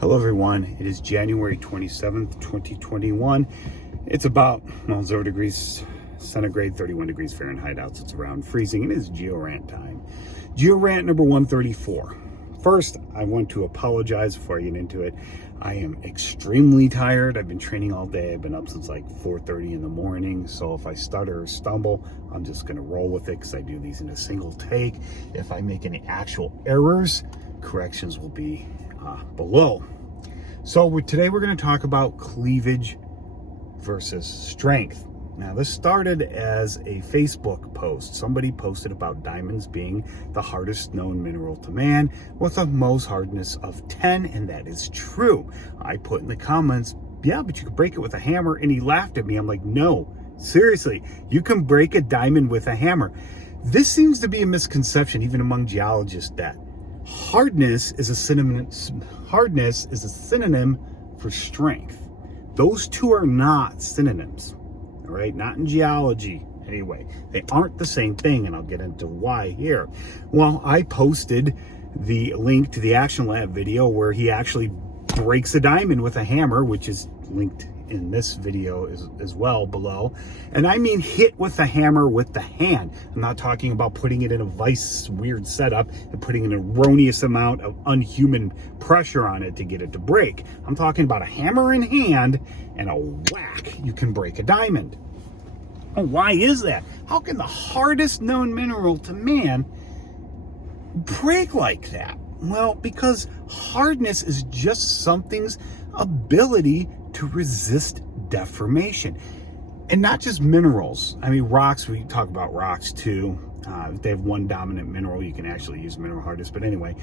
Hello everyone, it is January 27th, 2021. It's about 0 degrees centigrade, 31 degrees Fahrenheit out, so it's around freezing. It is Geo-Rant time. Geo-Rant number 134. First, I want to apologize before I get into it. I am extremely tired. I've been training all day. I've been up since like 4:30 in the morning. So if I stutter or stumble, I'm just gonna roll with it because I do these in a single take. If I make any actual errors, corrections will be below. So today we're going to talk about cleavage versus strength. Now this started as a Facebook post. Somebody posted about diamonds being the hardest known mineral to man with a Mohs hardness of 10, and that is true. I put in the comments, yeah, but you can break it with a hammer, and he laughed at me. I'm like, no, seriously, you can break a diamond with a hammer. This seems to be a misconception even among geologists that hardness is a synonym for strength. Those two are not synonyms, all right? Not in geology anyway. They aren't the same thing, and I'll get into why here. Well, I posted the link to the Action Lab video where he actually breaks a diamond with a hammer, which is linked in this video as well below. And I mean hit with the hammer with the hand. I'm not talking about putting it in a vice weird setup and putting an erroneous amount of unhuman pressure on it to get it to break. I'm talking about a hammer in hand and a whack. You can break a diamond. Oh, why is that? How can the hardest known mineral to man break like that? Well, because hardness is just something's ability to resist deformation. And not just minerals. I mean, rocks, we talk about rocks too. If they have one dominant mineral, you can actually use mineral hardness. But anyway,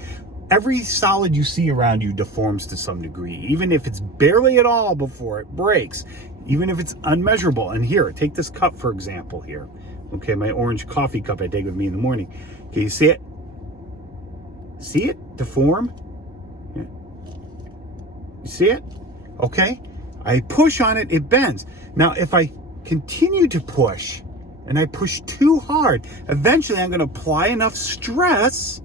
every solid you see around you deforms to some degree, even if it's barely at all before it breaks, even if it's unmeasurable. And here, take this cup, for example, here. Okay, my orange coffee cup I take with me in the morning. Okay, you see it? See it deform? Yeah. You see it? Okay. I push on it, it bends. Now, if I continue to push and I push too hard, eventually I'm going to apply enough stress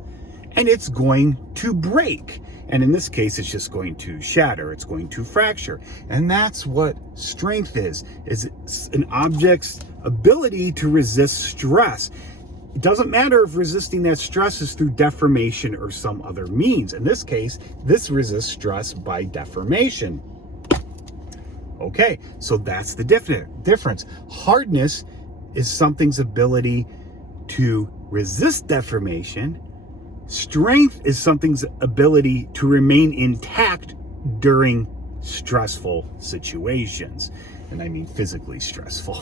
and it's going to break. And in this case, it's just going to shatter. It's going to fracture. And that's what strength is an object's ability to resist stress. It doesn't matter if resisting that stress is through deformation or some other means. In this case, this resists stress by deformation. Okay, so that's the difference. Hardness is something's ability to resist deformation. Strength is something's ability to remain intact during stressful situations. And I mean physically stressful.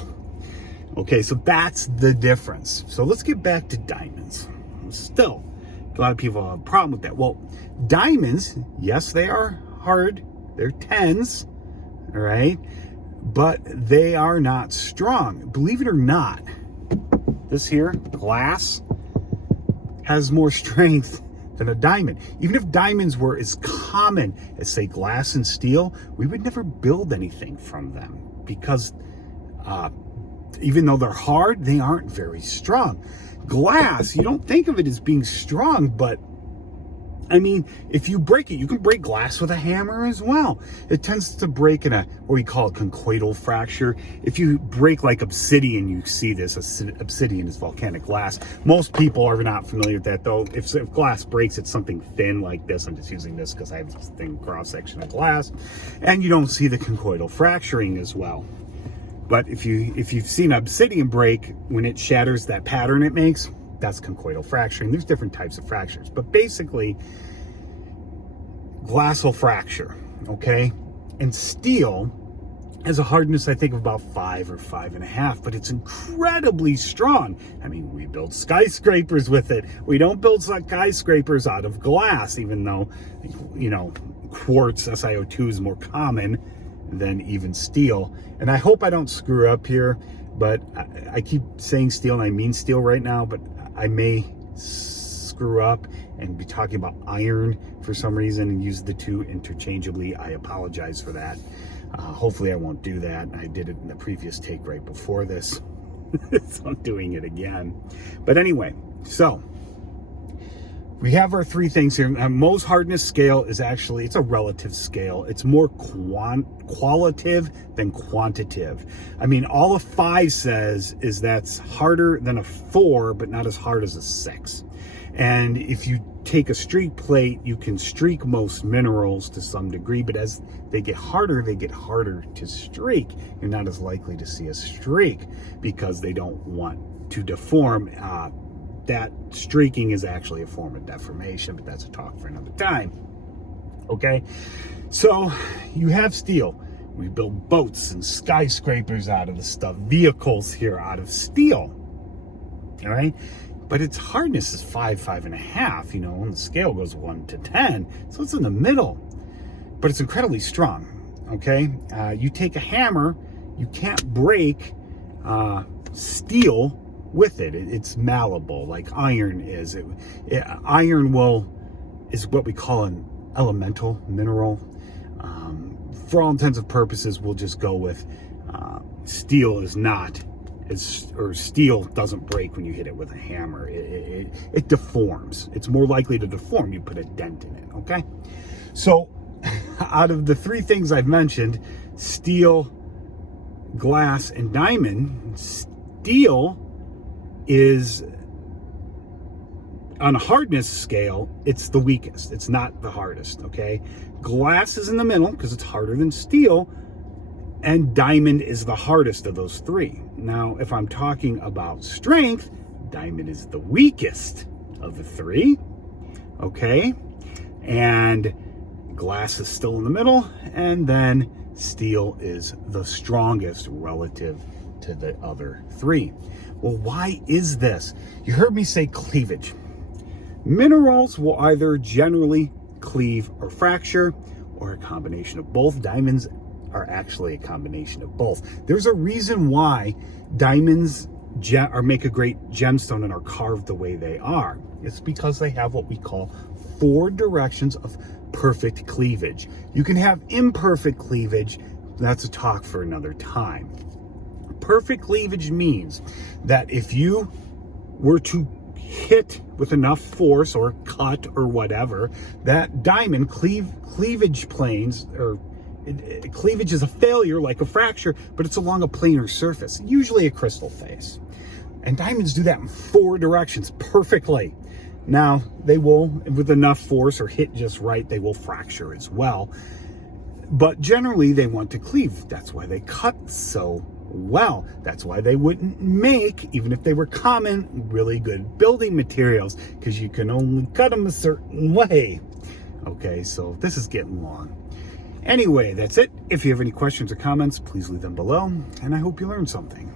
Okay, so that's the difference. So let's get back to diamonds. Still, a lot of people have a problem with that. Well, diamonds, yes, they are hard. They're 10s. All right, but they are not strong. Believe it or not, this here, glass, has more strength than a diamond. Even if diamonds were as common as, say, glass and steel, we would never build anything from them because even though they're hard, they aren't very strong. Glass, you don't think of it as being strong, but I mean, if you break it, you can break glass with a hammer as well. It tends to break in what we call a conchoidal fracture. If you break like obsidian, you see this. Obsidian is volcanic glass. Most people are not familiar with that, though. If glass breaks, it's something thin like this. I'm just using this because I have this thin cross-section of glass. And you don't see the conchoidal fracturing as well. But if you've seen obsidian break, when it shatters, that pattern it makes, that's conchoidal fracturing. There's different types of fractures, but basically glass will fracture, okay? And steel has a hardness, I think, of about 5 or 5.5, but it's incredibly strong. I mean, we build skyscrapers with it. We don't build skyscrapers out of glass, even though, you know, quartz, SiO2 is more common than even steel. And I hope I don't screw up here, but I keep saying steel and I mean steel right now, but I may screw up and be talking about iron for some reason and use the two interchangeably. I apologize for that. Hopefully I won't do that. I did it in the previous take right before this. So I'm doing it again. But anyway, so we have our three things here. Mohs hardness scale is actually, it's a relative scale. It's more qualitative than quantitative. I mean, all a 5 says is that's harder than a 4, but not as hard as a 6. And if you take a streak plate, you can streak most minerals to some degree, but as they get harder to streak. You're not as likely to see a streak because they don't want to deform. That streaking is actually a form of deformation, but that's a talk for another time. Okay, so you have steel. We build boats and skyscrapers out of the stuff, vehicles here out of steel. All right, but its hardness is 5, 5.5, you know, and the scale goes 1 to 10, so it's in the middle, but it's incredibly strong. Okay, you take a hammer, you can't break steel with it. It's malleable like iron is. Iron is what we call an elemental mineral. For all intents and purposes, we'll just go with steel is not, or steel doesn't break when you hit it with a hammer. It deforms. It's more likely to deform. You put a dent in it. Okay, so out of the three things I've mentioned, steel, glass, and diamond, steel is, on a hardness scale, it's the weakest. It's not the hardest, okay? Glass is in the middle because it's harder than steel, and diamond is the hardest of those three. Now, if I'm talking about strength, diamond is the weakest of the three, okay? And glass is still in the middle, and then steel is the strongest relative to the other three. Well, why is this? You heard me say cleavage. Minerals will either generally cleave or fracture, or a combination of both. Diamonds are actually a combination of both. There's a reason why diamonds make a great gemstone and are carved the way they are. It's because they have what we call 4 directions of perfect cleavage. You can have imperfect cleavage. That's a talk for another time. Perfect cleavage means that if you were to hit with enough force or cut or whatever, that diamond cleavage planes, or cleavage is a failure like a fracture, but it's along a planar surface, usually a crystal face. And diamonds do that in 4 directions perfectly. Now, they will, with enough force or hit just right, they will fracture as well. But generally, they want to cleave. That's why they cut so well. That's why they wouldn't make, even if they were common, really good building materials, because you can only cut them a certain way. Okay, so this is getting long. Anyway, that's it. If you have any questions or comments, please leave them below, and I hope you learned something.